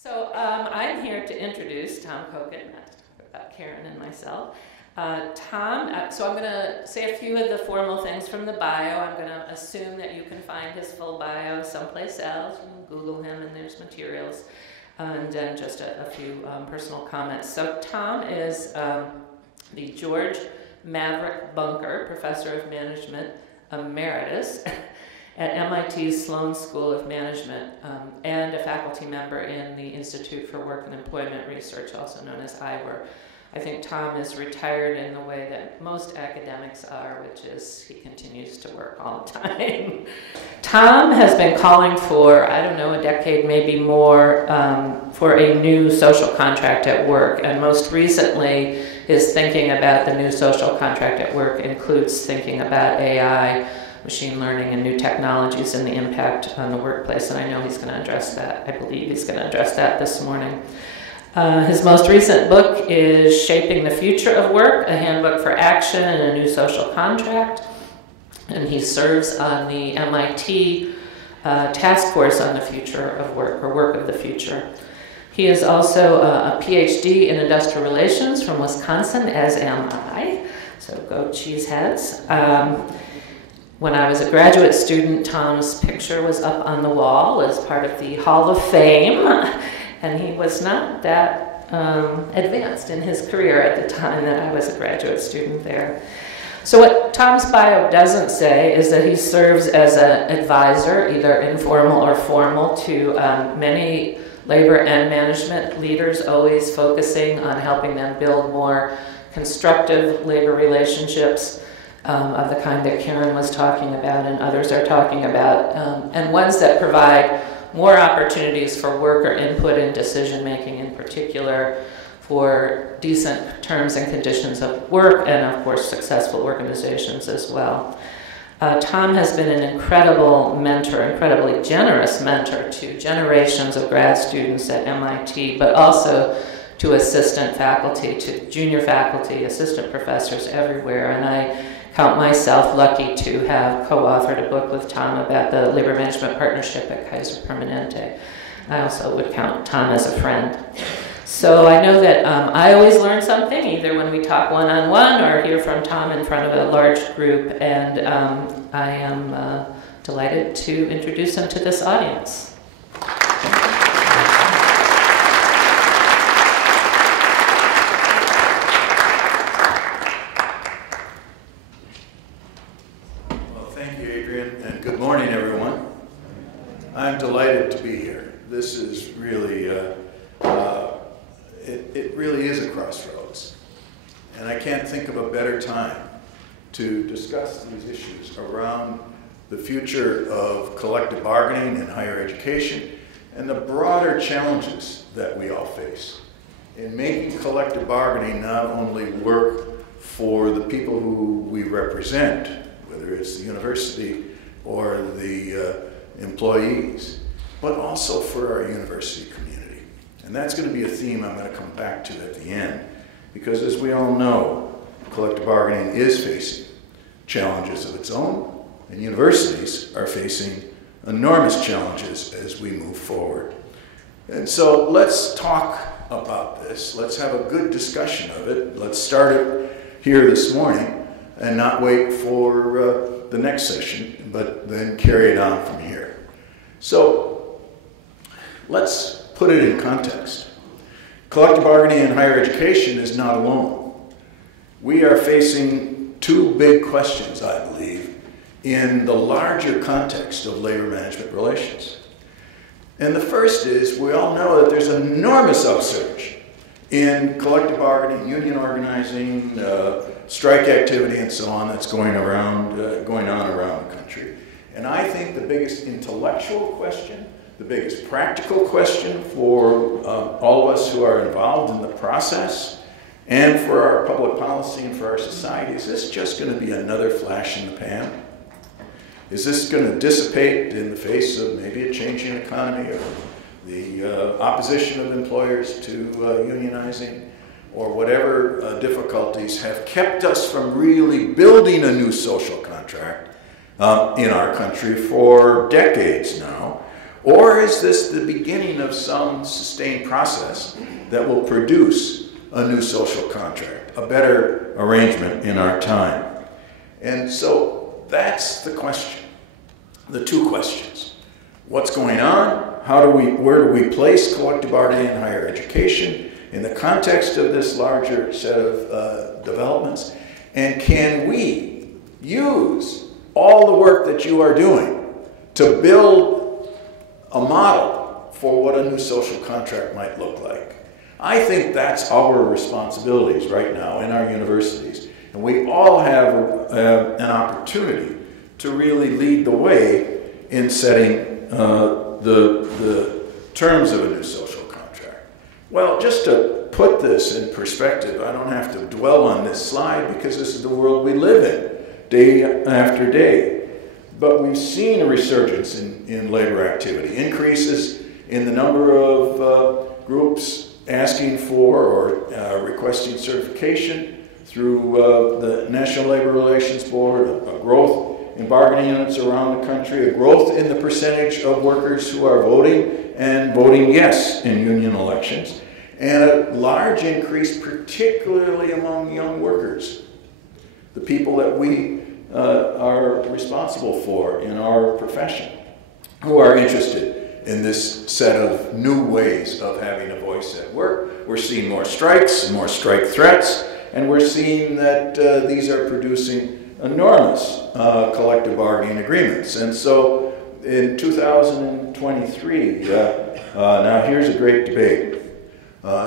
So I'm here to introduce Tom Kochan, not to talk about Karen and myself. So I'm going to say a few of the formal things from the bio. I'm going to assume that you can find his full bio someplace else. You can Google him and there's materials. And then just a few personal comments. So Tom is the George Maverick Bunker Professor of Management Emeritus at MIT's Sloan School of Management and a faculty member in the Institute for Work and Employment Research, also known as IWER. I think Tom is retired in the way that most academics are, which is he continues to work all the time. Tom has been calling for, I don't know, a decade, maybe more, for a new social contract at work. And most recently, his thinking about the new social contract at work includes thinking about AI, machine learning, and new technologies and the impact on the workplace. And I know he's going to address that. I believe he's going to address that this morning. His most recent book is Shaping the Future of Work, a handbook for action and a new social contract. And he serves on the MIT task force on the future of work, or work of the future. He is also a PhD in industrial relations from Wisconsin, as am I. So go cheeseheads. When I was a graduate student, Tom's picture was up on the wall as part of the Hall of Fame. And he was not that advanced in his career at the time that I was a graduate student there. So what Tom's bio doesn't say is that he serves as an advisor, either informal or formal, to many labor and management leaders, always focusing on helping them build more constructive labor relationships of the kind that Karen was talking about and others are talking about, and ones that provide more opportunities for worker input and decision-making, in particular for decent terms and conditions of work and, of course, successful organizations as well. Tom has been an incredible mentor, incredibly generous mentor to generations of grad students at MIT, but also to assistant faculty, to junior faculty, assistant professors everywhere. And I count myself lucky to have co-authored a book with Tom about the labor management partnership at Kaiser Permanente. I also would count Tom as a friend. So I know that I always learn something, either when we talk one-on-one or hear from Tom in front of a large group, and I am delighted to introduce him to this audience. I'm delighted to be here. This is really, it really is a crossroads. And I can't think of a better time to discuss these issues around the future of collective bargaining in higher education and the broader challenges that we all face in making collective bargaining not only work for the people who we represent, whether it's the university or the employees, but also for our university community. And that's going to be a theme I'm going to come back to at the end, because as we all know, collective bargaining is facing challenges of its own, and universities are facing enormous challenges as we move forward. And so let's talk about this. Let's have a good discussion of it. Let's start it here this morning and not wait for the next session, but then carry it on from here. So let's put it in context. Collective bargaining in higher education is not alone. We are facing two big questions, I believe, in the larger context of labor management relations. And the first is, we all know that there's an enormous upsurge in collective bargaining, union organizing, strike activity, and so on that's going on around the country. And I think the biggest intellectual question, the biggest practical question for all of us who are involved in the process and for our public policy and for our society, is this just going to be another flash in the pan? Is this going to dissipate in the face of maybe a changing economy or the opposition of employers to unionizing, or whatever difficulties have kept us from really building a new social contract in our country for decades now? Or is this the beginning of some sustained process that will produce a new social contract, a better arrangement in our time? And so that's the question, the two questions. What's going on? Where do we place collective bargaining in higher education in the context of this larger set of developments? And can we use all the work that you are doing to build a model for what a new social contract might look like? I think that's our responsibilities right now in our universities. And we all have an opportunity to really lead the way in setting the terms of a new social contract. Well, just to put this in perspective, I don't have to dwell on this slide because this is the world we live in, day after day. But we've seen a resurgence in labor activity, increases in the number of groups asking for or requesting certification through the National Labor Relations Board, a growth in bargaining units around the country, a growth in the percentage of workers who are voting and voting yes in union elections, and a large increase particularly among young workers, the people that we are responsible for in our profession, who are interested in this set of new ways of having a voice at work. We're seeing more strikes, more strike threats, and we're seeing that these are producing enormous collective bargaining agreements. And so in 2023, now here's a great debate.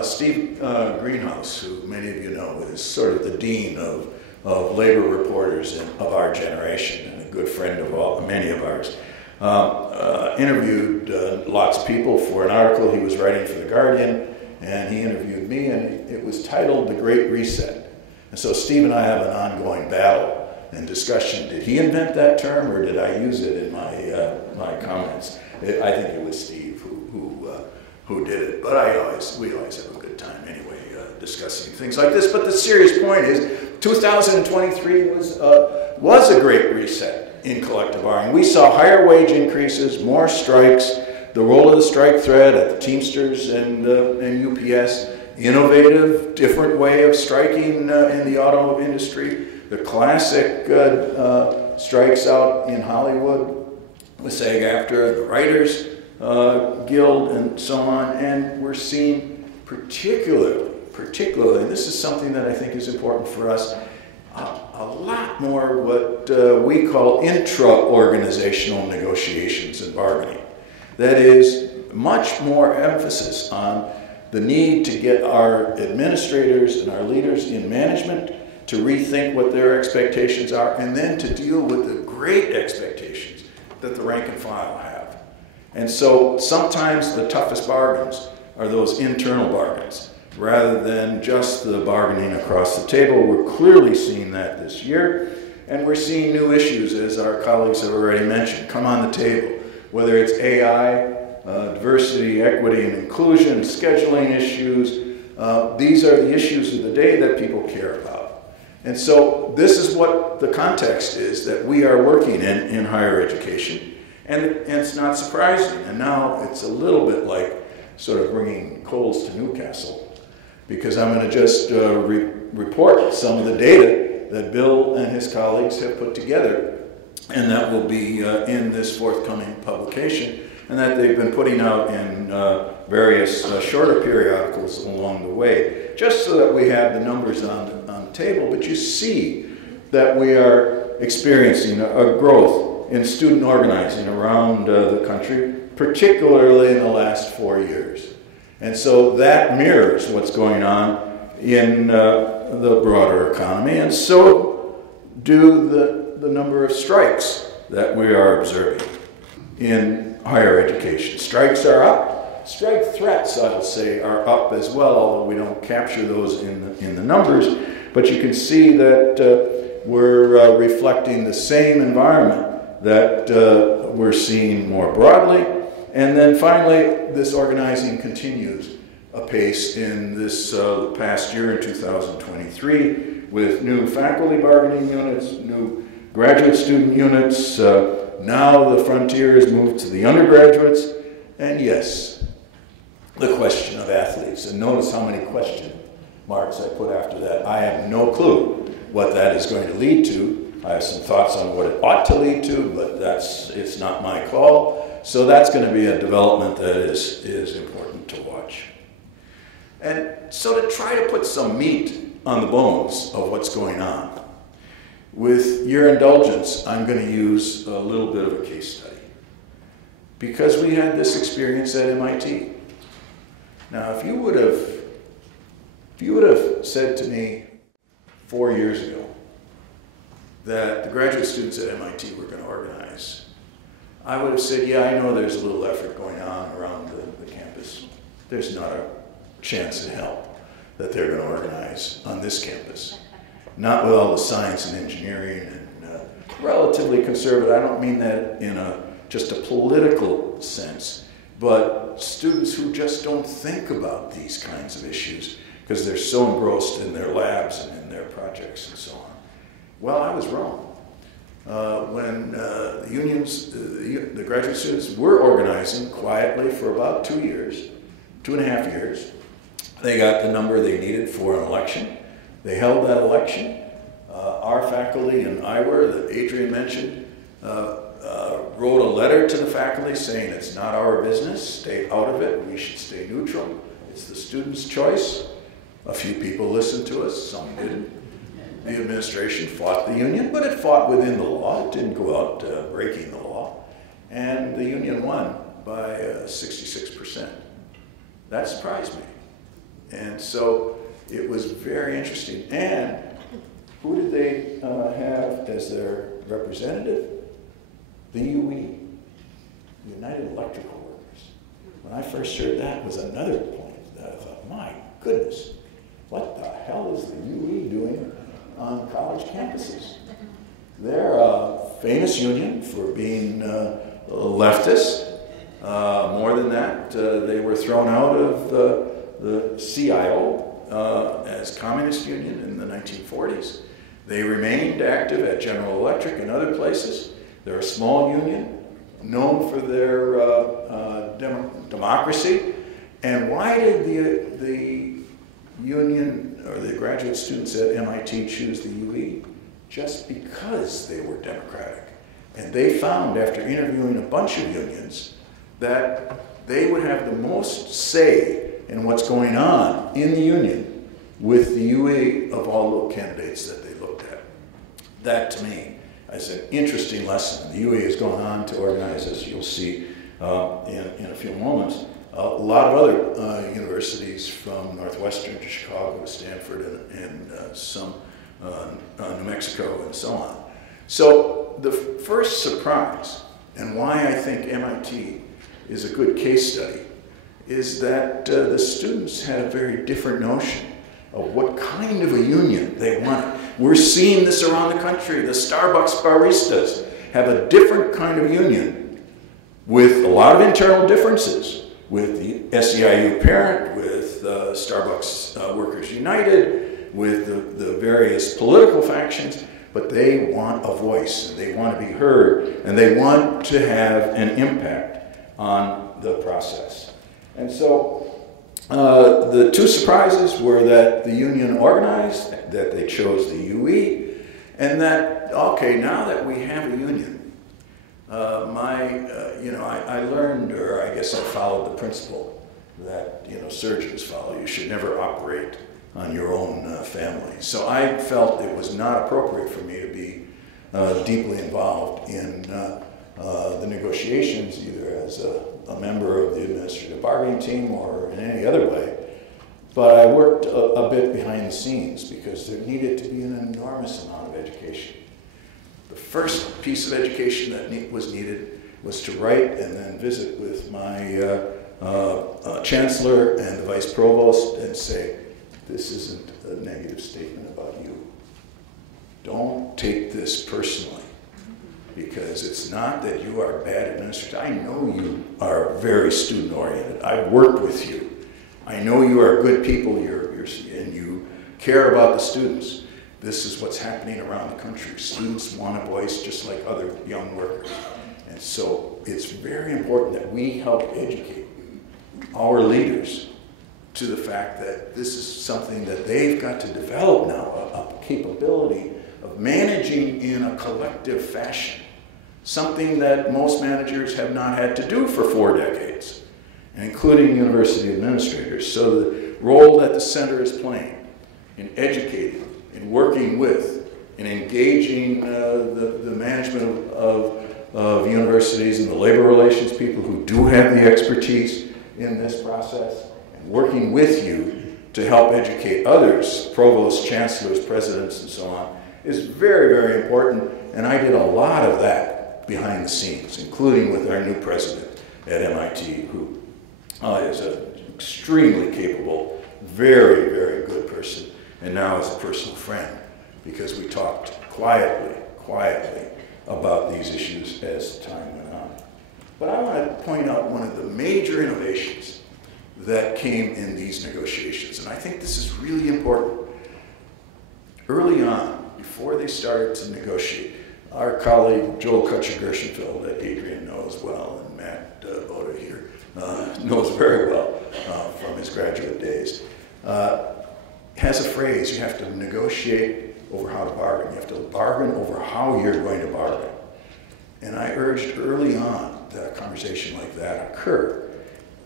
Steve Greenhouse, who many of you know is sort of the dean of labor reporters of our generation and a good friend of many of ours, interviewed lots of people for an article he was writing for The Guardian, and he interviewed me, and it was titled The Great Reset. And so Steve and I have an ongoing battle and discussion. Did he invent that term, or did I use it in my comments? I think it was Steve who did it. But we always have a good time anyway discussing things like this. But the serious point is, 2023 was a great reset in collective bargaining. We saw higher wage increases, more strikes, the role of the strike thread at the Teamsters and UPS, innovative, different way of striking in the auto industry. The classic strikes out in Hollywood with SAG-AFTRA, the Writers Guild, and so on. And we're seeing particularly, and this is something that I think is important for us, a lot more what we call intra-organizational negotiations and bargaining. That is, much more emphasis on the need to get our administrators and our leaders in management to rethink what their expectations are, and then to deal with the great expectations that the rank and file have. And so sometimes the toughest bargains are those internal bargains, rather than just the bargaining across the table. We're clearly seeing that this year, and we're seeing new issues, as our colleagues have already mentioned, come on the table, whether it's AI, diversity, equity, and inclusion, scheduling issues. These are the issues of the day that people care about. And so this is what the context is that we are working in higher education. And it's not surprising. And now it's a little bit like sort of bringing coals to Newcastle, because I'm going to just report some of the data that Bill and his colleagues have put together, and that will be in this forthcoming publication, and that they've been putting out in various shorter periodicals along the way, just so that we have the numbers on the table. But you see that we are experiencing a growth in student organizing around the country, particularly in the last 4 years. And so that mirrors what's going on in the broader economy, and so do the number of strikes that we are observing in higher education. Strikes are up. Strike threats, I'll say, are up as well, although we don't capture those in the numbers. But you can see that we're reflecting the same environment that we're seeing more broadly. And then finally, this organizing continues apace in this past year in 2023 with new faculty bargaining units, new graduate student units. Now the frontier has moved to the undergraduates, And yes, the question of athletes, and notice how many question marks I put after that. I have no clue what that is going to lead to. I have some thoughts on what it ought to lead to, but it's not my call. So that's going to be a development that is important to watch. And so to try to put some meat on the bones of what's going on, with your indulgence, I'm going to use a little bit of a case study. Because we had this experience at MIT. Now, if you would have said to me 4 years ago that the graduate students at MIT were going to organize, I would have said, yeah, I know there's a little effort going on around the campus. There's not a chance in hell that they're going to organize on this campus. Not with all the science and engineering and relatively conservative. I don't mean that in just a political sense, but students who just don't think about these kinds of issues because they're so engrossed in their labs and in their projects and so on. Well, I was wrong. When the unions, the graduate students were organizing quietly for about 2 years, 2.5 years. They got the number they needed for an election. They held that election. Our faculty and I that Adrienne mentioned, wrote a letter to the faculty saying it's not our business, stay out of it, we should stay neutral. It's the student's choice. A few people listened to us, some didn't. The administration fought the union, but it fought within the law. It didn't go out breaking the law. And the union won by 66%. That surprised me. And so it was very interesting. And who did they have as their representative? The UE, the United Electrical Workers. When I first heard that was another point that I thought, my goodness, what the hell is the UE doing on college campuses? They're a famous union for being leftist. More than that, they were thrown out of the CIO as communist union in the 1940s. They remained active at General Electric and other places. They're a small union, known for their democracy. And why did the union or the graduate students at MIT choose the UE? Just because they were democratic. And they found, after interviewing a bunch of unions, that they would have the most say in what's going on in the union with the UE of all the candidates that they looked at. That, to me, is an interesting lesson. The UE has gone on to organize, as you'll see in a few moments, a lot of other universities from Northwestern to Chicago to Stanford and some New Mexico and so on. So the first surprise, and why I think MIT is a good case study, is that the students had a very different notion of what kind of a union they wanted. We're seeing this around the country. The Starbucks baristas have a different kind of union with a lot of internal differences with the SEIU parent, with Starbucks Workers United, with the various political factions, but they want a voice, and they want to be heard, and they want to have an impact on the process. And so the two surprises were that the union organized, that they chose the UE, and that, okay, now that we have a union, I learned, or I guess I followed the principle that, surgeons follow. You should never operate on your own family. So I felt it was not appropriate for me to be deeply involved in the negotiations, either as a member of the administrative bargaining team or in any other way. But I worked a bit behind the scenes because there needed to be an enormous amount of education. The first piece of education that was needed was to write and then visit with my chancellor and the vice provost and say, this isn't a negative statement about you. Don't take this personally, because it's not that you are a bad administrator. I know you are very student-oriented. I've worked with you. I know you are good people and you care about the students. This is what's happening around the country. Students want a voice just like other young workers. And so it's very important that we help educate our leaders to the fact that this is something that they've got to develop now, a capability of managing in a collective fashion, something that most managers have not had to do for 4 decades, including university administrators. So the role that the center is playing in educating, in working with, in engaging the management of universities and the labor relations people who do have the expertise in this process, and working with you to help educate others, provosts, chancellors, presidents, and so on, is very, very important. And I did a lot of that behind the scenes, including with our new president at MIT, who is an extremely capable, very, very good person, and now is a personal friend, because we talked quietly about these issues as time went on. But I want to point out one of the major innovations that came in these negotiations, and I think this is really important. Early on, before they started to negotiate, our colleague Joel Kochan that Adrienne knows well, and Matt Boda here knows very well from his graduate days, has a phrase: you have to negotiate over how to bargain. You have to bargain over how you're going to bargain. And I urged early on that a conversation like that occur.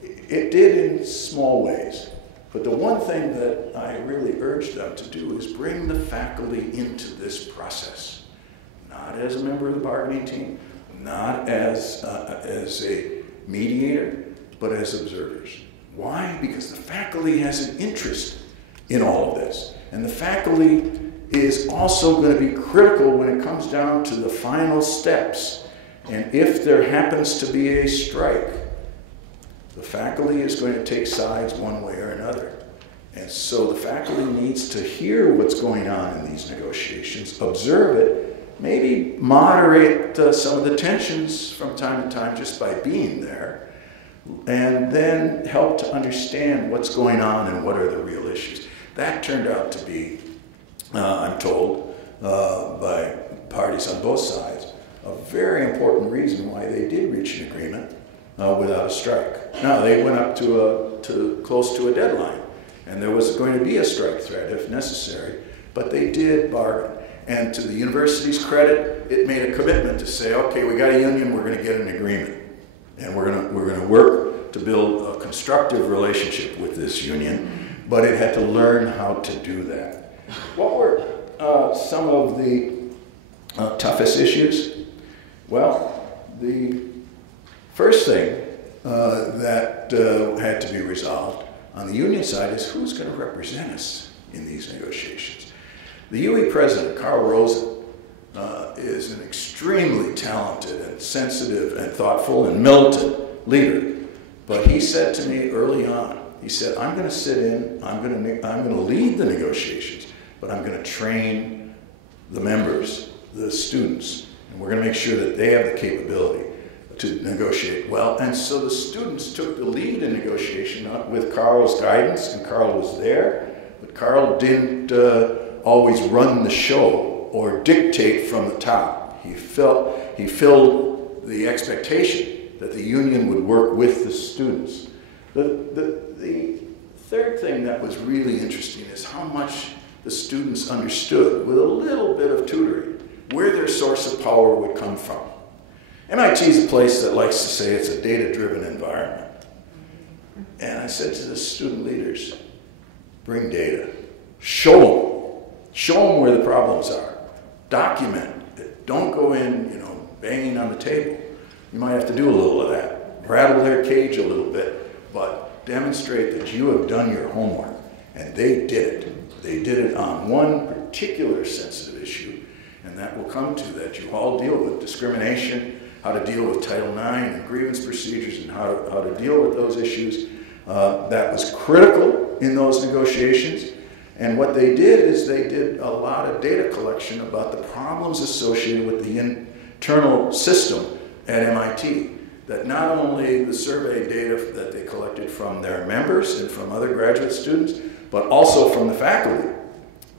It did in small ways, but the one thing that I really urged them to do is bring the faculty into this process, not as a member of the bargaining team, not as a mediator, but as observers. Why? Because the faculty has an interest in all of this, and the faculty is also going to be critical when it comes down to the final steps. And if there happens to be a strike, the faculty is going to take sides one way or another. And so the faculty needs to hear what's going on in these negotiations, observe it, maybe moderate some of the tensions from time to time just by being there, and then help to understand what's going on and what are the real issues. That turned out to be, I'm told, by parties on both sides, a very important reason why they did reach an agreement without a strike. Now, they went up to close to a deadline, and there was going to be a strike threat if necessary, but they did bargain. And to the university's credit, it made a commitment to say, okay, we got a union, we're going to get an agreement, and we're going to work to build a constructive relationship with this union, but it had to learn how to do that. What were some of the toughest issues? Well, the first thing that had to be resolved on the union side is who's going to represent us in these negotiations. The UE president, Carl Rosen, is an extremely talented and sensitive and thoughtful and militant leader. But he said to me early on, he said, I'm going to sit in, I'm going to lead the negotiations, but I'm going to train the members, the students, and we're going to make sure that they have the capability to negotiate well. And so the students took the lead in negotiation with Carl's guidance, and Carl was there, but Carl didn't always run the show or dictate from the top. He filled the expectation that the union would work with the students. The third thing that was really interesting is how much the students understood, with a little bit of tutoring, where their source of power would come from. MIT is a place that likes to say it's a data-driven environment. And I said to the student leaders, bring data. Show them where the problems are. Document it. Don't go in, banging on the table. You might have to do a little of that. Rattle their cage a little bit, but demonstrate that you have done your homework. And they did it. They did it on one particular sensitive issue, and that will come to that you all deal with discrimination, how to deal with Title IX and grievance procedures, and how to deal with those issues. That was critical in those negotiations. And what they did is they did a lot of data collection about the problems associated with the internal system at MIT. That not only the survey data that they collected from their members and from other graduate students, but also from the faculty,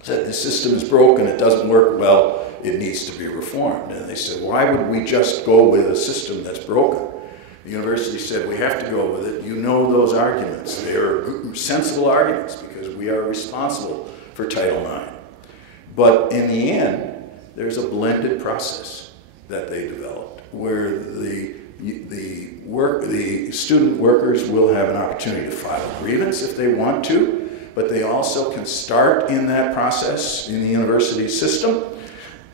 said the system is broken, it doesn't work well, it needs to be reformed. And they said, why would we just go with a system that's broken? The university said, we have to go with it. You know those arguments. They are sensible arguments because we are responsible for Title IX. But in the end, there's a blended process that they developed where the student workers will have an opportunity to file a grievance if they want to, but they also can start in that process in the university system.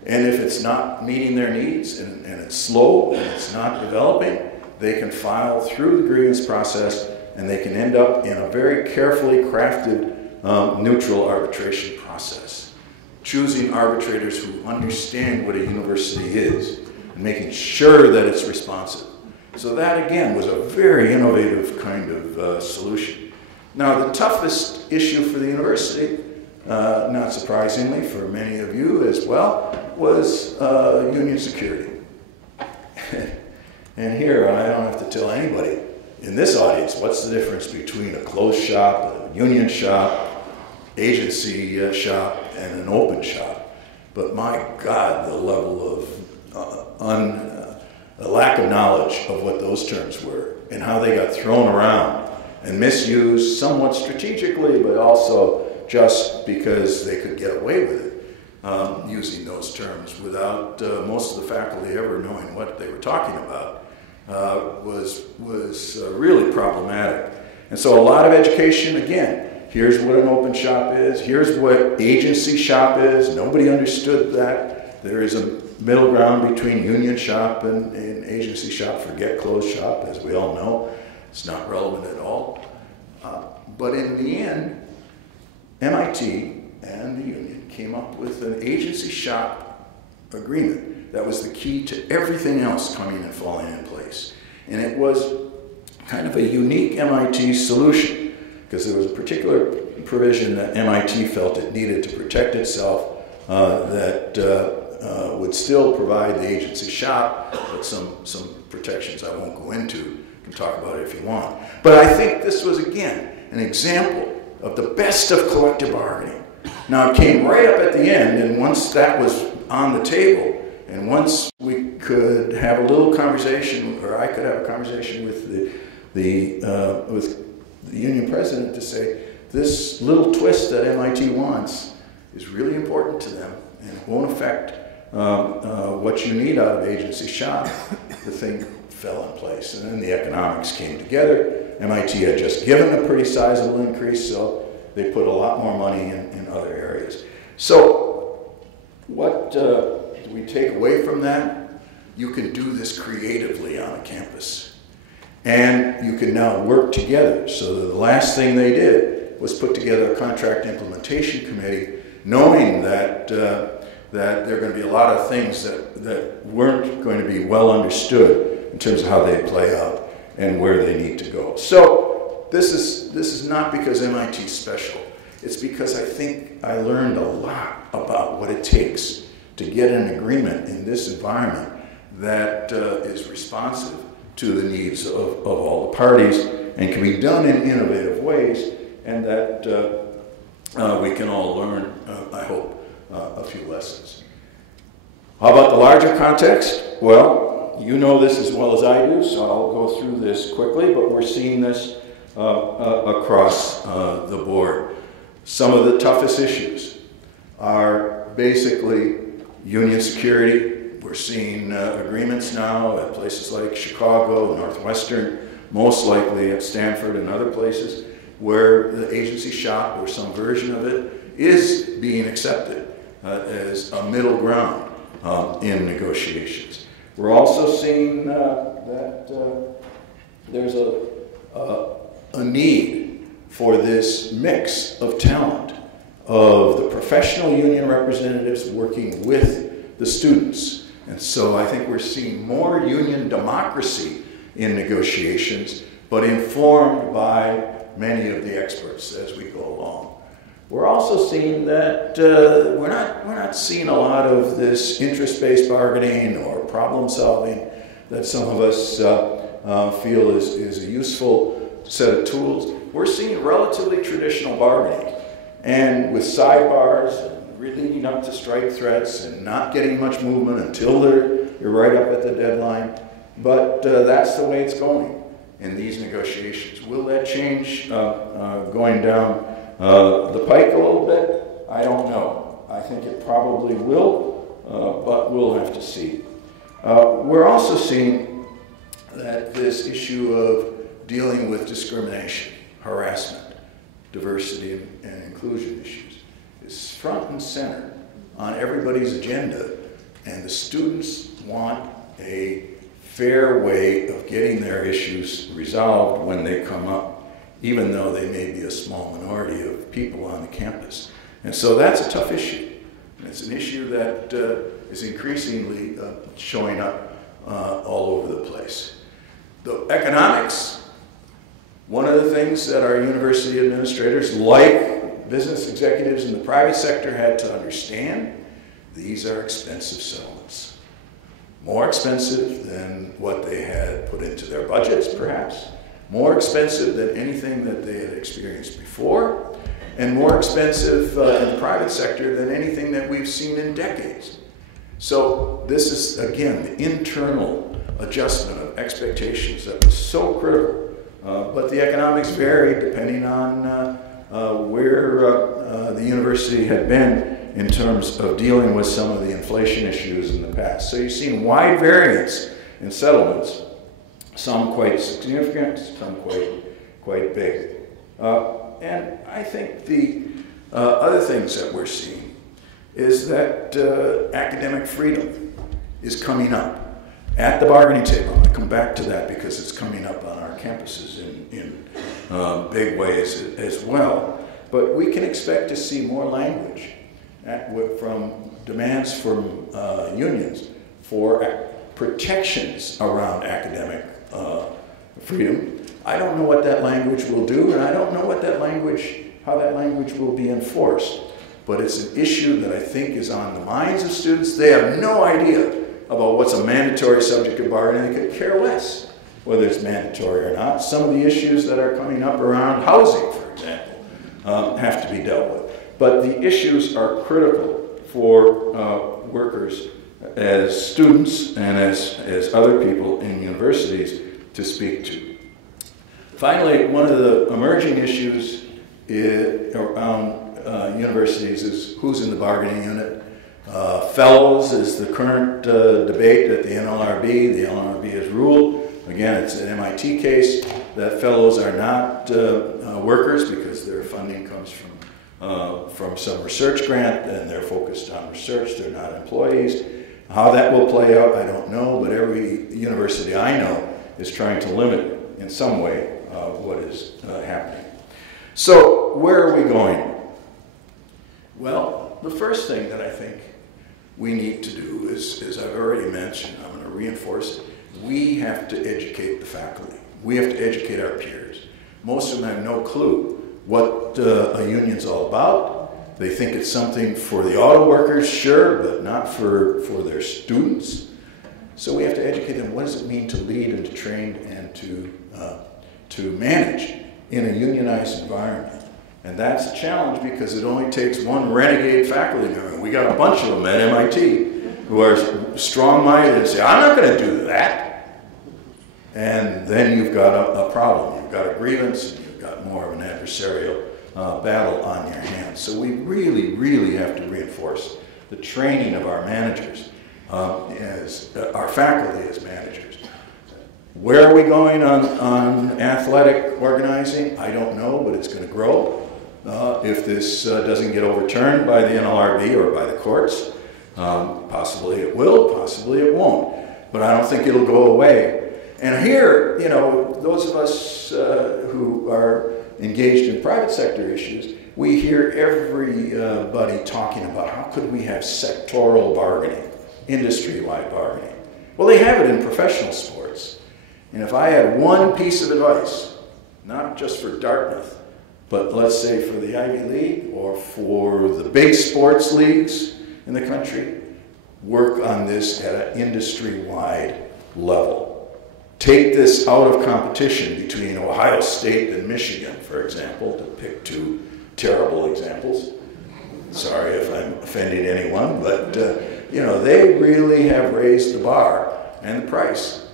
And if it's not meeting their needs and it's slow and it's not developing, they can file through the grievance process and they can end up in a very carefully crafted neutral arbitration process, choosing arbitrators who understand what a university is and making sure that it's responsive. So that, again, was a very innovative kind of solution. Now, the toughest issue for the university, not surprisingly for many of you as well, was union security. And here, I don't have to tell anybody in this audience what's the difference between a closed shop, a union shop, agency shop, and an open shop. But my God, the level of a lack of knowledge of what those terms were and how they got thrown around and misused somewhat strategically, but also just because they could get away with it, using those terms without most of the faculty ever knowing what they were talking about, was really problematic. And so a lot of education, again, here's what an open shop is, here's what agency shop is. Nobody understood that. There is a middle ground between union shop and agency shop. Forget closed shop, as we all know. It's not relevant at all. But in the end, MIT and the union came up with an agency shop agreement that was the key to everything else coming and falling in place. And it was kind of a unique MIT solution because there was a particular provision that MIT felt it needed to protect itself that would still provide the agency shop, but some protections I won't go into. You can talk about it if you want. But I think this was, again, an example of the best of collective bargaining. Now, it came right up at the end, and once that was on the table, and once we could have a little conversation, or I could have a conversation with the union president to say, this little twist that MIT wants is really important to them and won't affect what you need out of agency shop, the thing fell in place. And then the economics came together. MIT had just given a pretty sizable increase, so they put a lot more money in other areas. So what do we take away from that? You can do this creatively on a campus. And you can now work together. So the last thing they did was put together a contract implementation committee, knowing that that there are going to be a lot of things that weren't going to be well understood in terms of how they play out and where they need to go. So this is not because MIT is special. It's because I think I learned a lot about what it takes to get an agreement in this environment that is responsive to the needs of all the parties and can be done in innovative ways, and that we can all learn, I hope, a few lessons. How about the larger context? Well, you know this as well as I do, so I'll go through this quickly, but we're seeing this across the board. Some of the toughest issues are basically union security. We're seeing agreements now at places like Chicago, Northwestern, most likely at Stanford and other places, where the agency shop or some version of it is being accepted as a middle ground in negotiations. We're also seeing that there's a need for this mix of talent of the professional union representatives working with the students. And so I think we're seeing more union democracy in negotiations, but informed by many of the experts as we go along. We're also seeing that we're not seeing a lot of this interest-based bargaining or problem solving that some of us feel is a useful set of tools. We're seeing relatively traditional bargaining, and with sidebars, leading up to strike threats and not getting much movement until you're right up at the deadline. But that's the way it's going in these negotiations. Will that change going down the pike a little bit? I don't know. I think it probably will, but we'll have to see. We're also seeing that this issue of dealing with discrimination, harassment, diversity and inclusion issues is front and center on everybody's agenda, and the students want a fair way of getting their issues resolved when they come up, even though they may be a small minority of people on the campus. And so that's a tough issue. And it's an issue that is increasingly showing up all over the place. The economics, one of the things that our university administrators, like business executives in the private sector, had to understand, these are expensive settlements. More expensive than what they had put into their budgets, perhaps. More expensive than anything that they had experienced before. And more expensive in the private sector than anything that we've seen in decades. So this is, again, the internal adjustment of expectations that was so critical. But the economics varied depending on where the university had been in terms of dealing with some of the inflation issues in the past. So you've seen wide variance in settlements, some quite significant, some quite big. And I think the other things that we're seeing is that academic freedom is coming up at the bargaining table. I'm going to come back to that because it's coming up on our campuses in big ways as well. But we can expect to see more language from demands from unions for protections around academic freedom. I don't know what that language will do, and I don't know how that language will be enforced. But it's an issue that I think is on the minds of students. They have no idea about what's a mandatory subject of bargaining. They could care less whether it's mandatory or not. Some of the issues that are coming up around housing, for example, have to be dealt with. But the issues are critical for workers as students and as other people in universities to speak to. Finally, one of the emerging issues around universities is who's in the bargaining unit. Fellows is the current debate at the NLRB. The NLRB has ruled, again, it's an MIT case, that fellows are not workers because their funding comes from some research grant, and they're focused on research. They're not employees. How that will play out, I don't know, but every university I know is trying to limit in some way what is happening. So where are we going? Well, the first thing that I think we need to do is, as I've already mentioned, I'm going to reinforce it, we have to educate the faculty. We have to educate our peers. Most of them have no clue what a union's all about. They think it's something for the auto workers, sure, but not for their students. So we have to educate them. What does it mean to lead and to train and to manage in a unionized environment? And that's a challenge because it only takes one renegade faculty member. We got a bunch of them at MIT who are strong-minded and say, I'm not going to do that. And then you've got a problem. You've got a grievance, and you've got more of an adversarial battle on your hands. So we really, really have to reinforce the training of our managers, as our faculty as managers. Where are we going on athletic organizing? I don't know, but it's going to grow. If this doesn't get overturned by the NLRB or by the courts, possibly it will, possibly it won't. But I don't think it'll go away. And here, you know, those of us who are engaged in private sector issues, we hear everybody talking about how could we have sectoral bargaining, industry-wide bargaining. Well, they have it in professional sports. And if I had one piece of advice, not just for Dartmouth, but let's say for the Ivy League or for the big sports leagues in the country, work on this at an industry-wide level. Take this out of competition between Ohio State and Michigan, for example, to pick two terrible examples. Sorry if I'm offending anyone, but they really have raised the bar and the price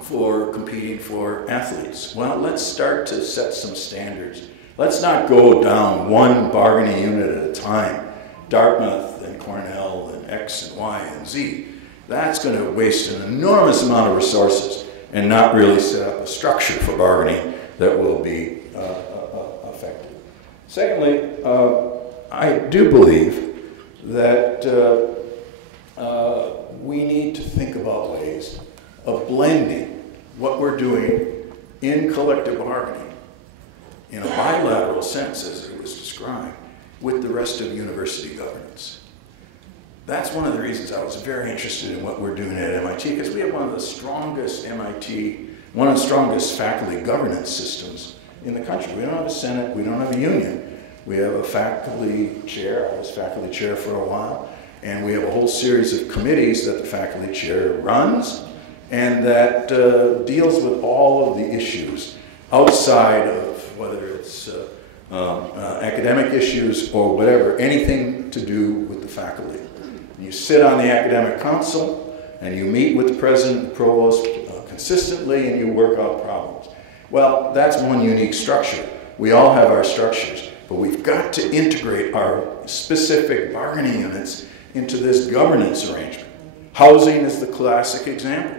for competing for athletes. Well, let's start to set some standards. Let's not go down one bargaining unit at a time, Dartmouth and Cornell and X and Y and Z. That's going to waste an enormous amount of resources and not really set up a structure for bargaining that will be effective. Secondly, I do believe that we need to think about ways of blending what we're doing in collective bargaining in a bilateral sense, as it was described, with the rest of university governance. That's one of the reasons I was very interested in what we're doing at MIT, because we have one of the strongest faculty governance systems in the country. We don't have a Senate, we don't have a union. We have a faculty chair. I was faculty chair for a while, and we have a whole series of committees that the faculty chair runs, and that deals with all of the issues outside of whether it's academic issues or whatever, anything to do with the faculty. You sit on the academic council, and you meet with the president and provost consistently, and you work out problems. Well, that's one unique structure. We all have our structures, but we've got to integrate our specific bargaining units into this governance arrangement. Housing is the classic example.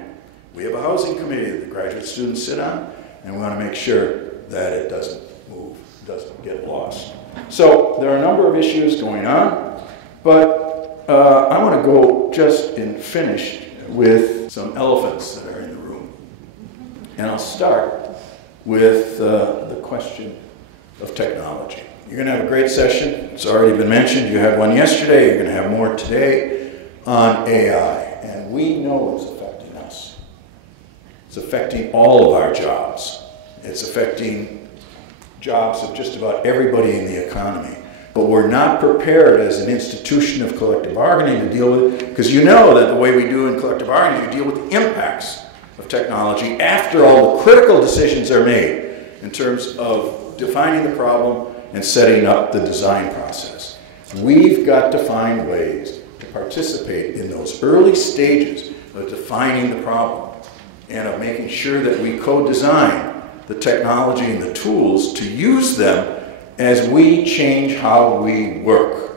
We have a housing committee that the graduate students sit on, and we want to make sure that it doesn't move, doesn't get lost. So there are a number of issues going on, but I want to go just and finish with some elephants that are in the room. And I'll start with the question of technology. You're going to have a great session. It's already been mentioned. You had one yesterday. You're going to have more today on AI. And we know it's affecting us. It's affecting all of our jobs. It's affecting jobs of just about everybody in the economy. But we're not prepared as an institution of collective bargaining to deal with it, because you know that the way we do in collective bargaining is you deal with the impacts of technology after all the critical decisions are made in terms of defining the problem and setting up the design process. We've got to find ways to participate in those early stages of defining the problem and of making sure that we co-design the technology and the tools to use them as we change how we work.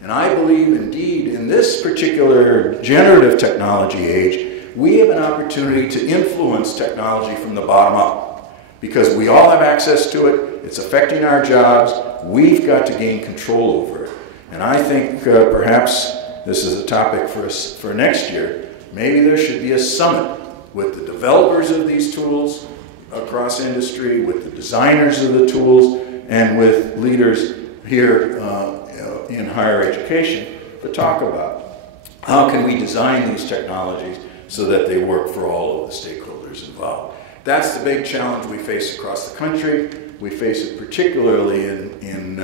And I believe, indeed, in this particular generative technology age, we have an opportunity to influence technology from the bottom up, because we all have access to it. It's affecting our jobs. We've got to gain control over it. And I think perhaps this is a topic for us for next year. Maybe there should be a summit with the developers of these tools across industry, with the designers of the tools, and with leaders here in higher education to talk about how can we design these technologies so that they work for all of the stakeholders involved. That's the big challenge we face across the country. We face it particularly in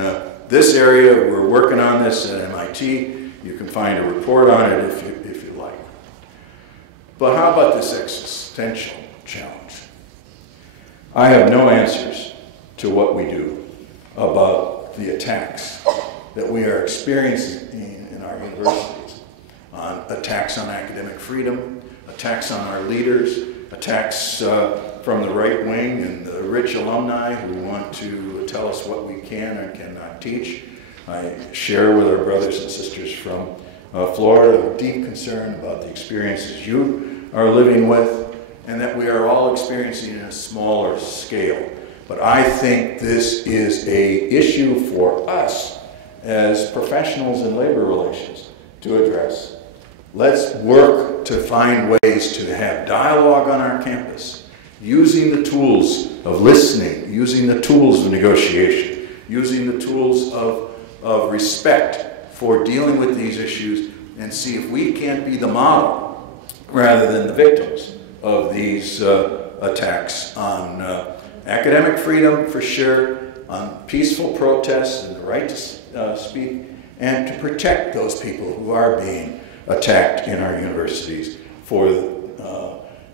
this area. We're working on this at MIT. You can find a report on it if you like. But how about this existential challenge? I have no answers to what we do about the attacks that we are experiencing in our universities, on attacks on academic freedom, attacks on our leaders, attacks from the right wing and the rich alumni who want to tell us what we can and cannot teach. I share with our brothers and sisters from Florida a deep concern about the experiences you are living with, and that we are all experiencing in a smaller scale. But I think this is an issue for us as professionals in labor relations to address. Let's work to find ways to have dialogue on our campus, using the tools of listening, using the tools of negotiation, using the tools of respect for dealing with these issues, and see if we can't be the model rather than the victims of these attacks on academic freedom, for sure, on peaceful protests and the right to speak, and to protect those people who are being attacked in our universities for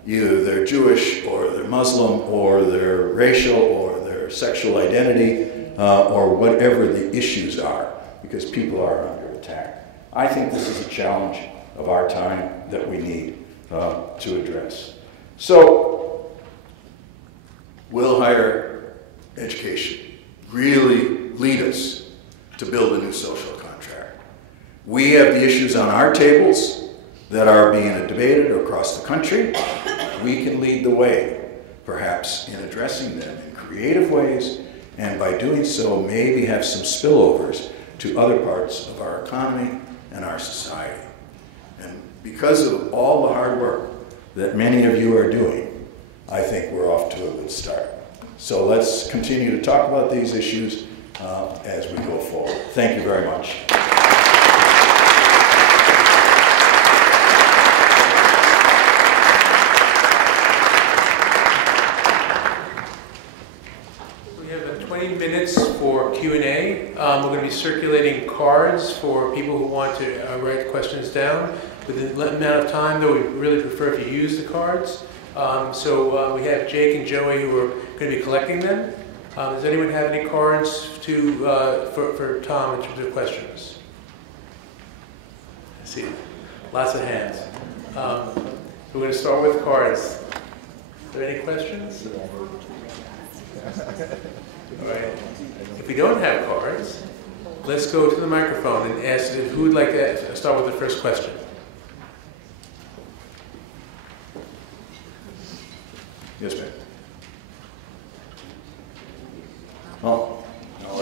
either their Jewish or their Muslim or their racial or their sexual identity or whatever the issues are. because people are under attack. I think this is a challenge of our time that we need to address. So, will higher education really lead us to build a new social contract? We have the issues on our tables that are being debated across the country. We can lead the way, perhaps, in addressing them in creative ways, and by doing so, maybe have some spillovers to other parts of our economy and our society. And because of all the hard work that many of you are doing, I think we're off to a good start. So let's continue to talk about these issues as we go forward. Thank you very much. We have 20 minutes for Q&A. We're going to be circulating cards for people who want to write questions down. Within the amount of time, though, we really prefer if you use the cards. So we have Jake and Joey who are going to be collecting them. Does anyone have any cards for Tom in terms of questions? I see lots of hands. We're going to start with cards. Are there any questions? All right. If we don't have cards, let's go to the microphone and ask who would like to start with the first question. Yes, ma'am. Oh,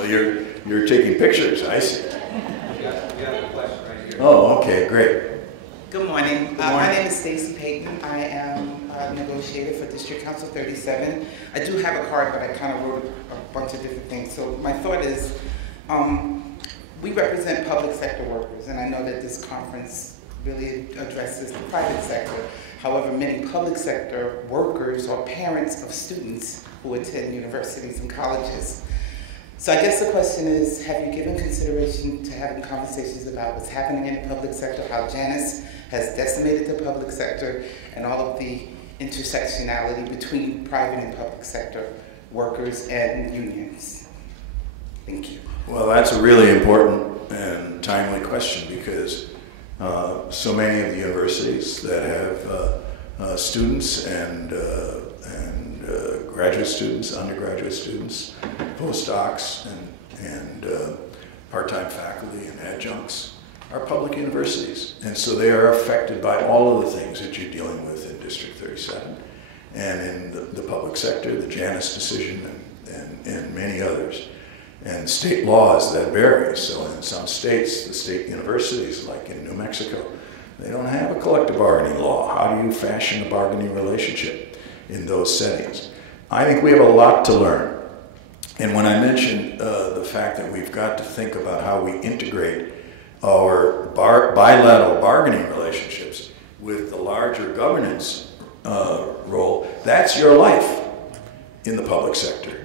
you're taking pictures. I see. You got a question right here. Oh, okay, great. Good morning. My name is Stacy Payton. I am a negotiator for District Council 37. I do have a card, but I kind of wrote a bunch of different things. So my thought is, we represent public sector workers, and I know that this conference really addresses the private sector. However, many public sector workers are parents of students who attend universities and colleges. So I guess the question is, have you given consideration to having conversations about what's happening in the public sector, how Janus has decimated the public sector, and all of the intersectionality between private and public sector workers and unions? Thank you. Well, that's a really important and timely question, because so many of the universities that have students and graduate students, undergraduate students, postdocs, and part-time faculty and adjuncts are public universities. And so they are affected by all of the things that you're dealing with in District 37 and in the public sector, the Janus decision, and many others. And state laws that vary. So in some states, the state universities, like in New Mexico, they don't have a collective bargaining law. How do you fashion a bargaining relationship in those settings? I think we have a lot to learn. And when I mentioned the fact that we've got to think about how we integrate our bilateral bargaining relationships with the larger governance role, that's your life in the public sector.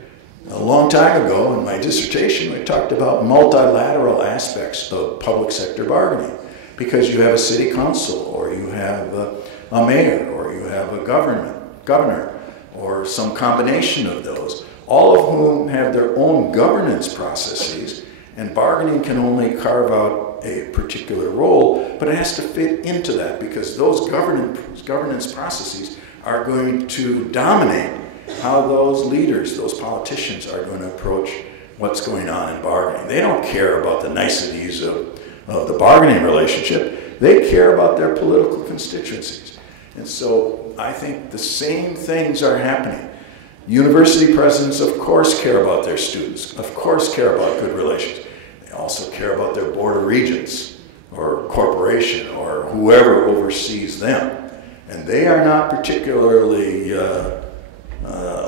A long time ago in my dissertation, we talked about multilateral aspects of public sector bargaining, because you have a city council, or you have a mayor, or you have a governor, or some combination of those, all of whom have their own governance processes, and bargaining can only carve out a particular role, but it has to fit into that, because those governance processes are going to dominate how those leaders, those politicians, are going to approach what's going on in bargaining. They don't care about the niceties of the bargaining relationship. They care about their political constituencies. And so I think the same things are happening. University presidents, of course, care about their students, of course care about good relations. They also care about their board of regents or corporation or whoever oversees them. And they are not particularly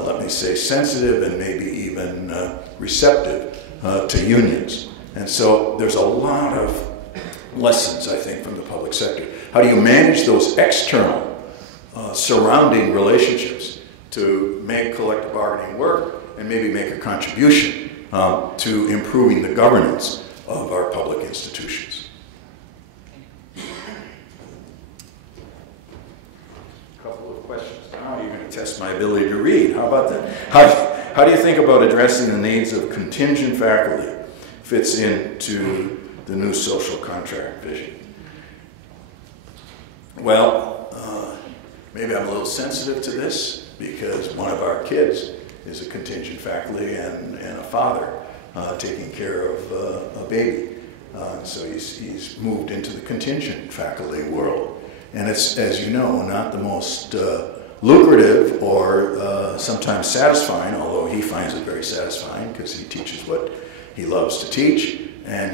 let me say, sensitive and maybe even receptive to unions. And so there's a lot of lessons, I think, from the public sector. How do you manage those external surrounding relationships to make collective bargaining work and maybe make a contribution to improving the governance of our public institutions? A couple of questions. Now you're going to test my ability to read. How about that? How do you think about addressing the needs of contingent faculty fits into the new social contract vision? Well, maybe I'm a little sensitive to this because one of our kids is a contingent faculty and a father taking care of a baby. So he's moved into the contingent faculty world. And it's, as you know, not the most lucrative or sometimes satisfying, although he finds it very satisfying because he teaches what he loves to teach, and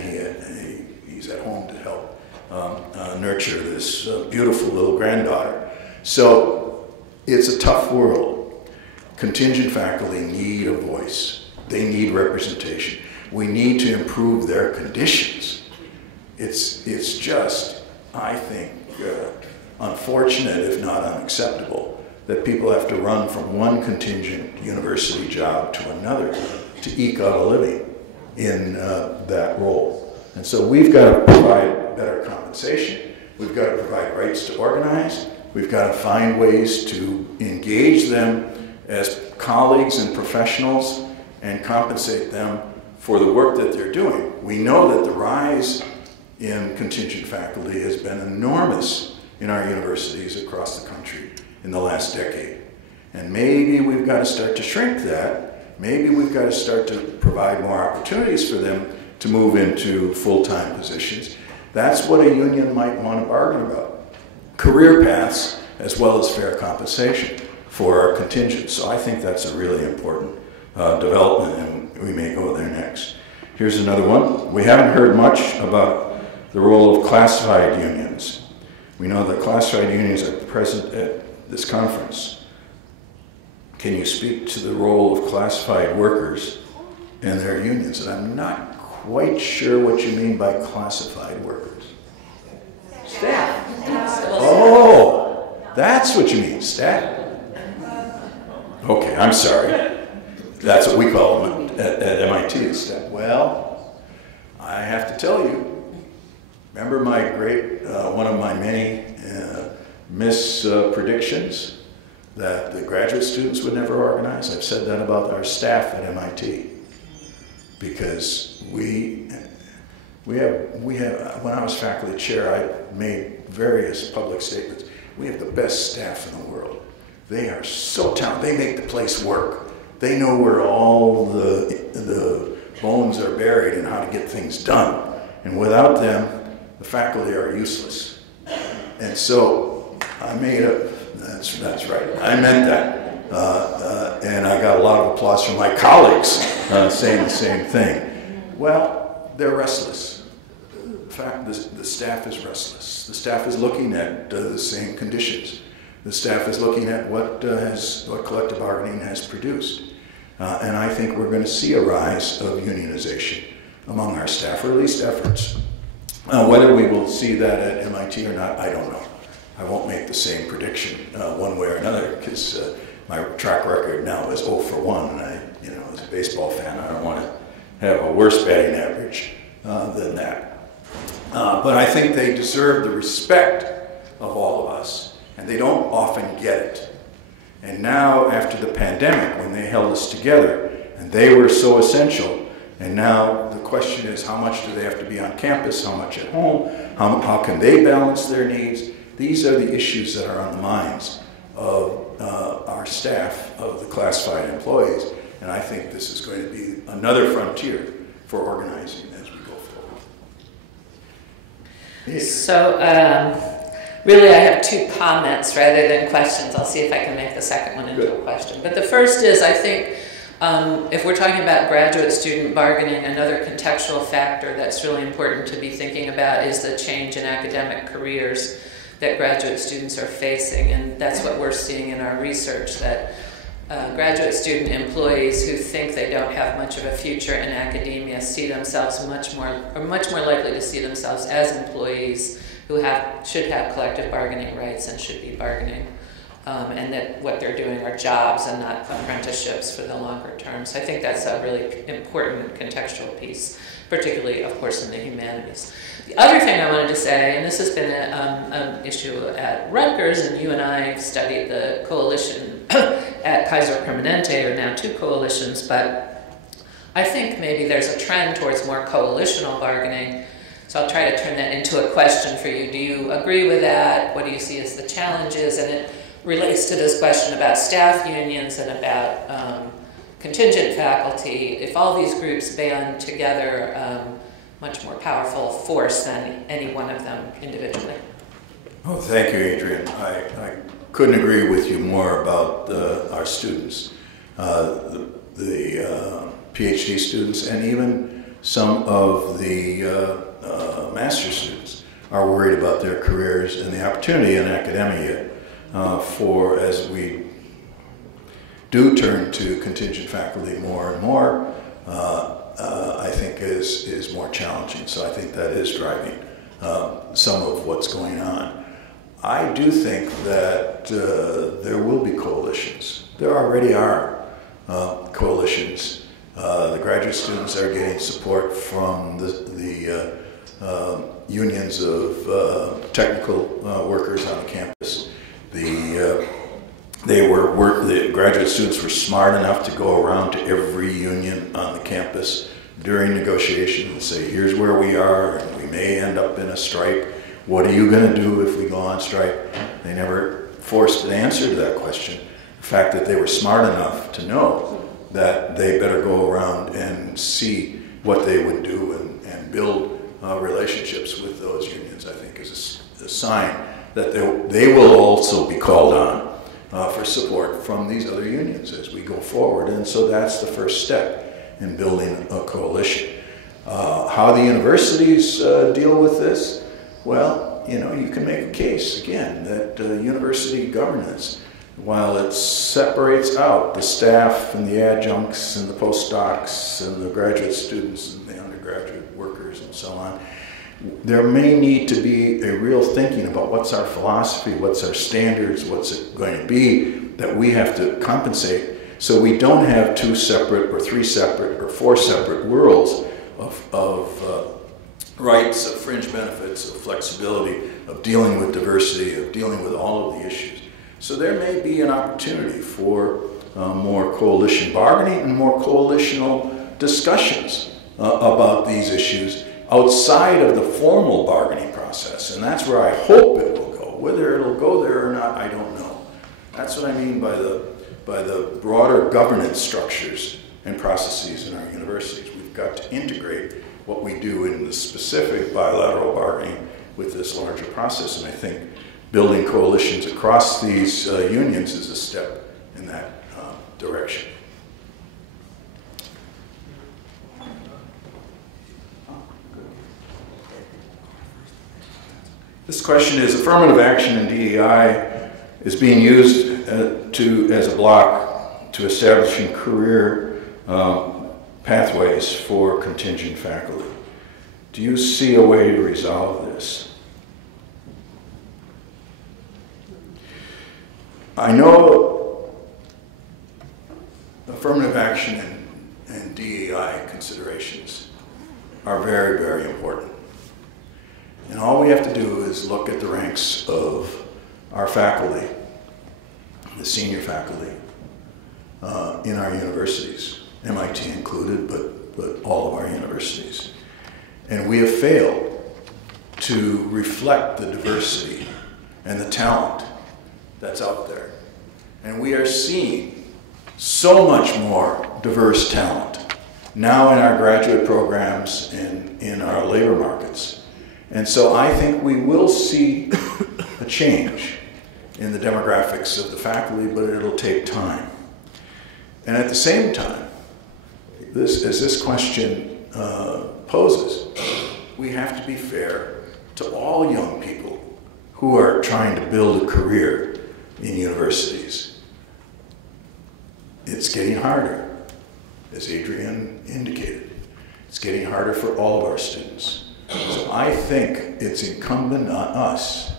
he's at home to help nurture this beautiful little granddaughter. So it's a tough world. Contingent faculty need a voice. They need representation. We need to improve their conditions. It's just, I think, unfortunate, if not unacceptable, that people have to run from one contingent university job to another to eke out a living in that role. And so we've got to provide better compensation. We've got to provide rights to organize. We've got to find ways to engage them as colleagues and professionals and compensate them for the work that they're doing. We know that the rise in contingent faculty has been enormous in our universities across the country in the last decade. And maybe we've got to start to shrink that. Maybe we've got to start to provide more opportunities for them to move into full-time positions. That's what a union might want to bargain about. Career paths as well as fair compensation for our contingents. So I think that's a really important development, and we may go there next. Here's another one. We haven't heard much about the role of classified unions. We know that classified unions are present at this conference. Can you speak to the role of classified workers and their unions? And I'm not quite sure what you mean by classified workers. Staff. Oh, that's what you mean, staff. Okay, I'm sorry. That's what we call them at MIT, staff. Well, I have to tell you, remember my great, one of my many mispredictions that the graduate students would never organize? I've said that about our staff at MIT. Because we have, when I was faculty chair, I made various public statements. We have the best staff in the world. They are so talented. They make the place work. They know where all the bones are buried and how to get things done. And without them, the faculty are useless. And so I made a, that's right, I meant that. And I got a lot of applause from my colleagues saying the same thing. Well, they're restless. In fact, the staff is restless. The staff is looking at the same conditions. The staff is looking at what collective bargaining has produced. And I think we're going to see a rise of unionization among our staff, or at least efforts. Whether we will see that at MIT or not, I don't know. I won't make the same prediction one way or another, because my track record now is 0 for 1, and I, as a baseball fan, I don't want to have a worse batting average than that. But I think they deserve the respect of all of us, and they don't often get it. And now, after the pandemic, when they held us together, and they were so essential, and now the question is, how much do they have to be on campus, how much at home, how can they balance their needs? These are the issues that are on the minds of our staff, of the classified employees, and I think this is going to be another frontier for organizing as we go forward. Yeah. So, really I have 2 comments rather than questions. I'll see if I can make the second one into a question. But the first is, I think, if we're talking about graduate student bargaining, another contextual factor that's really important to be thinking about is the change in academic careers that graduate students are facing, and that's what we're seeing in our research, that graduate student employees who think they don't have much of a future in academia see themselves much more likely to see themselves as employees who should have collective bargaining rights and should be bargaining, and that what they're doing are jobs and not apprenticeships for the longer term. So I think that's a really important contextual piece, particularly, of course, in the humanities. The other thing I wanted to say, and this has been an issue at Rutgers, and you and I studied the coalition at Kaiser Permanente, or now 2 coalitions, but I think maybe there's a trend towards more coalitional bargaining. So I'll try to turn that into a question for you. Do you agree with that? What do you see as the challenges? And it relates to this question about staff unions and about contingent faculty. If all these groups band together, much more powerful force than any one of them individually. Oh, thank you, Adrienne. I couldn't agree with you more about our students, the PhD students, and even some of the master's students are worried about their careers and the opportunity in academia for, as we do turn to contingent faculty more and more, I think is more challenging. So I think that is driving some of what's going on. I do think that there will be coalitions. There already are coalitions. The graduate students are getting support from the unions of technical workers on the campus. The graduate students were smart enough to go around to every union on the campus during negotiations and say, here's where we are, and we may end up in a strike. What are you going to do if we go on strike? They never forced an answer to that question. The fact that they were smart enough to know that they better go around and see what they would do and build relationships with those unions, I think is a sign that they will also be called on for support from these other unions as we go forward. And so that's the first step in building a coalition. How the universities deal with this? Well, you can make a case, again, that university governance, while it separates out the staff and the adjuncts and the postdocs and the graduate students and the undergraduate workers and so on, there may need to be a real thinking about what's our philosophy, what's our standards, what's it going to be that we have to compensate, so we don't have 2 separate or 3 separate or 4 separate worlds of rights, of fringe benefits, of flexibility, of dealing with diversity, of dealing with all of the issues. So there may be an opportunity for more coalition bargaining and more coalitional discussions about these issues outside of the formal bargaining process. And that's where I hope it will go. Whether it'll go there or not, I don't know. That's what I mean by the broader governance structures and processes in our universities. We've got to integrate what we do in the specific bilateral bargaining with this larger process. And I think building coalitions across these unions is a step in that direction. This question is, affirmative action in DEI is being used as a block to establishing career pathways for contingent faculty. Do you see a way to resolve this? I know affirmative action and DEI considerations are very, very important. And all we have to do is look at the ranks of our faculty, the senior faculty, in our universities, MIT included, but all of our universities. And we have failed to reflect the diversity and the talent that's out there. And we are seeing so much more diverse talent now in our graduate programs and in our labor markets. And so I think we will see a change in the demographics of the faculty, but it'll take time. And at the same time, as this question poses, we have to be fair to all young people who are trying to build a career in universities. It's getting harder, as Adrienne indicated. It's getting harder for all of our students. So I think it's incumbent on us,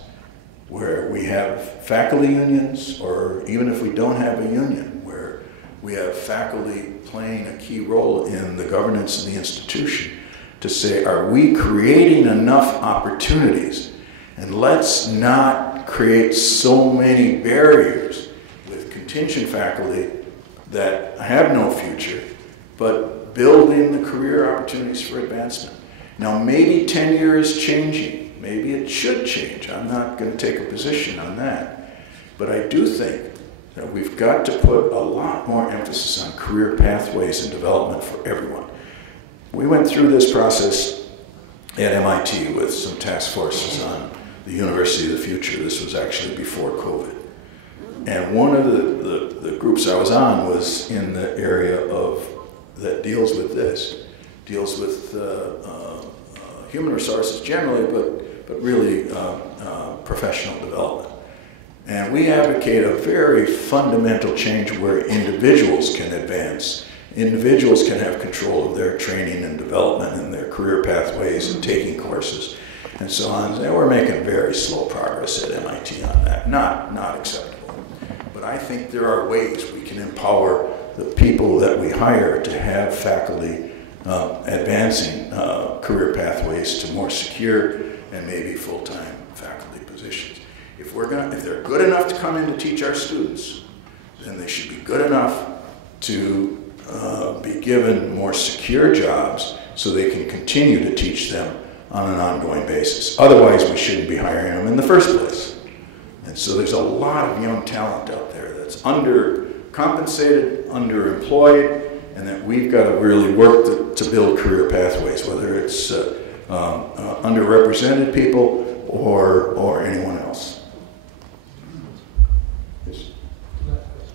where we have faculty unions, or even if we don't have a union, where we have faculty playing a key role in the governance of the institution, to say, are we creating enough opportunities? And let's not create so many barriers with contingent faculty that have no future, but building the career opportunities for advancement. Now, maybe tenure is changing. Maybe it should change. I'm not going to take a position on that. But I do think that we've got to put a lot more emphasis on career pathways and development for everyone. We went through this process at MIT with some task forces on the University of the Future. This was actually before COVID. And one of the groups I was on was in the area that deals with this, deals with human resources generally, but really professional development. And we advocate a very fundamental change where individuals can advance. Individuals can have control of their training and development and their career pathways and taking courses and so on. And we're making very slow progress at MIT on that. Not acceptable. But I think there are ways we can empower the people that we hire to have faculty advancing career pathways to more secure and maybe full-time faculty positions. If they're good enough to come in to teach our students, then they should be good enough to be given more secure jobs so they can continue to teach them on an ongoing basis. Otherwise, we shouldn't be hiring them in the first place. And so there's a lot of young talent out there that's undercompensated, underemployed, and that we've got to really work to build career pathways, whether it's underrepresented people or anyone else.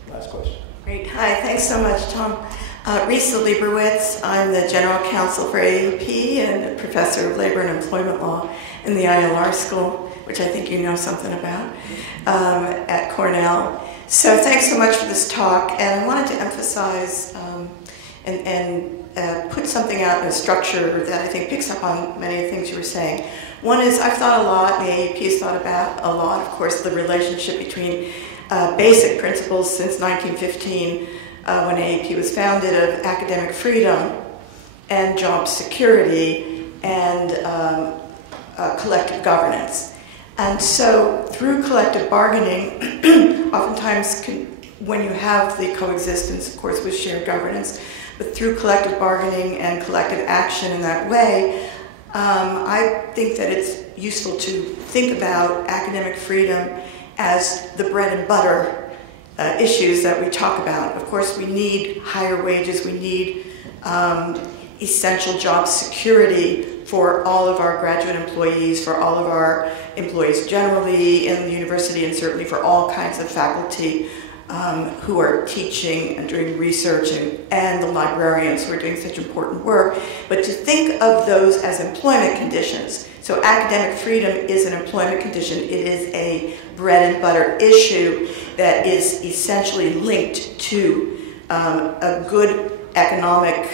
Last question. Great. Hi, thanks so much, Tom. Risa Lieberwitz, I'm the General Counsel for AEP and a Professor of Labor and Employment Law in the ILR School, which I think you know something about, at Cornell. So thanks so much for this talk, and I wanted to emphasize and put something out in a structure that I think picks up on many of the things you were saying. One is, I've thought a lot, and the AEP has thought about a lot, of course, the relationship between basic principles since 1915, when AEP was founded, of academic freedom and job security and collective governance. And so through collective bargaining, oftentimes when you have the coexistence, of course, with shared governance, but through collective bargaining and collective action in that way, I think that it's useful to think about academic freedom as the bread and butter issues that we talk about. Of course, we need higher wages, we need essential job security for all of our graduate employees, for all of our employees generally in the university, and certainly for all kinds of faculty who are teaching and doing research, and the librarians who are doing such important work. But to think of those as employment conditions. So academic freedom is an employment condition. It is a bread and butter issue that is essentially linked to a good economic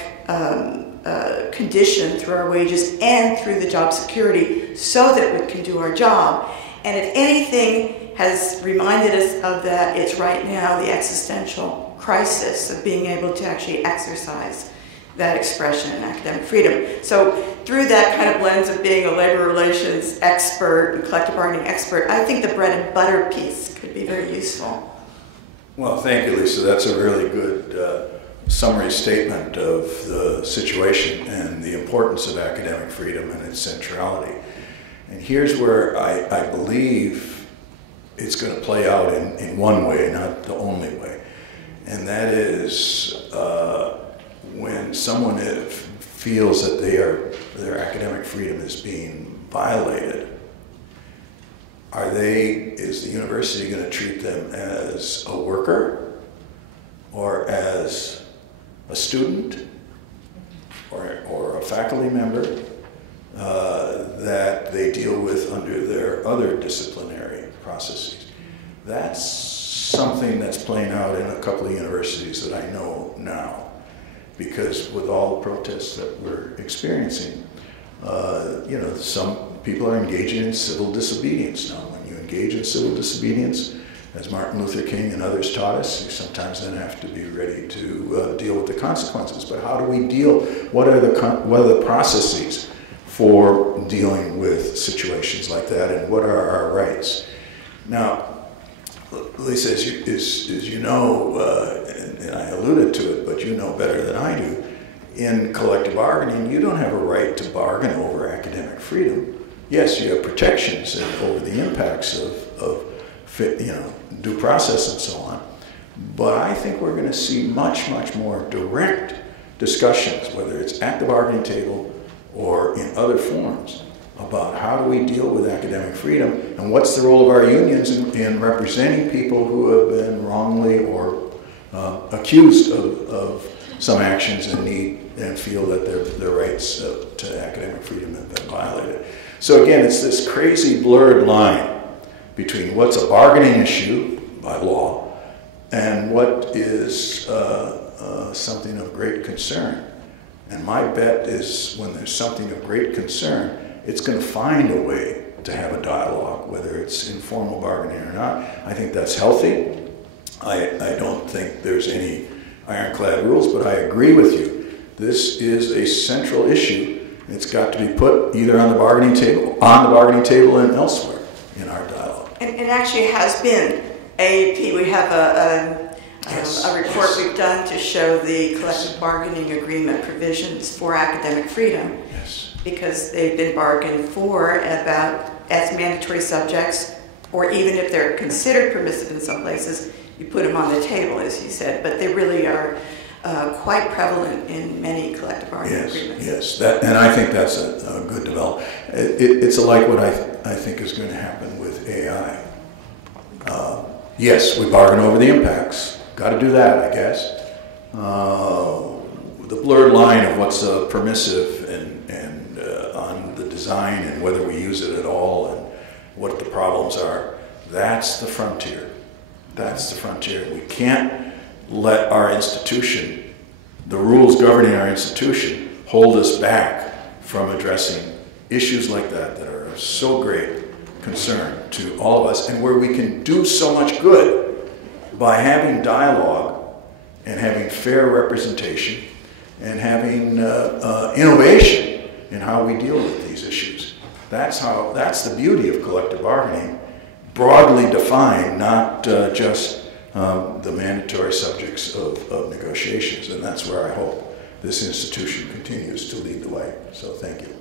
condition through our wages and through the job security so that we can do our job. And if anything has reminded us of that, it's right now the existential crisis of being able to actually exercise that expression in academic freedom. So through that kind of lens of being a labor relations expert and collective bargaining expert, I think the bread and butter piece could be very useful. Well, thank you, Lisa. That's a really good summary statement of the situation and the importance of academic freedom and its centrality. And here's where I believe it's going to play out in one way, not the only way. And that is when someone feels that their academic freedom is being violated, is the university going to treat them as a worker or as a student or a faculty member that they deal with under their other disciplinary processes? That's something that's playing out in a couple of universities that I know now, because with all the protests that we're experiencing, some people are engaging in civil disobedience now. When you engage in civil disobedience, as Martin Luther King and others taught us, you sometimes then have to be ready to deal with the consequences. But how do we deal? What are the processes for dealing with situations like that, and what are our rights? Now, Lisa, as you know, and I alluded to it, but you know better than I do, in collective bargaining, you don't have a right to bargain over academic freedom. Yes, you have protections over the impacts of due process and so on. But I think we're going to see much, much more direct discussions, whether it's at the bargaining table or in other forms, about how do we deal with academic freedom and what's the role of our unions in representing people who have been wrongly or accused of some actions and feel that their rights to academic freedom have been violated. So again, it's this crazy blurred line between what's a bargaining issue by law and what is something of great concern. And my bet is when there's something of great concern, it's going to find a way to have a dialogue, whether it's informal bargaining or not. I think that's healthy. I don't think there's any ironclad rules, but I agree with you. This is a central issue. It's got to be put either on the bargaining table and elsewhere in our dialogue. And it actually has been AAP. We have a report we've done to show the collective bargaining agreement provisions for academic freedom. Yes. Because they've been bargained for about as mandatory subjects, or even if they're considered permissive in some places, you put them on the table, as you said. But they really are quite prevalent in many collective bargaining agreements. Yes, and I think that's a good development. It's like what I think is going to happen with AI. Yes, we bargain over the impacts. Got to do that, I guess. The blurred line of what's permissive and on the design and whether we use it at all and what the problems are, that's the frontier. That's the frontier. We can't let our institution, the rules governing our institution, hold us back from addressing issues like that that are of so great concern to all of us, and where we can do so much good by having dialogue and having fair representation and having innovation in how we deal with these issues. That's the beauty of collective bargaining, broadly defined, not just the mandatory subjects of negotiations. And that's where I hope this institution continues to lead the way. So thank you.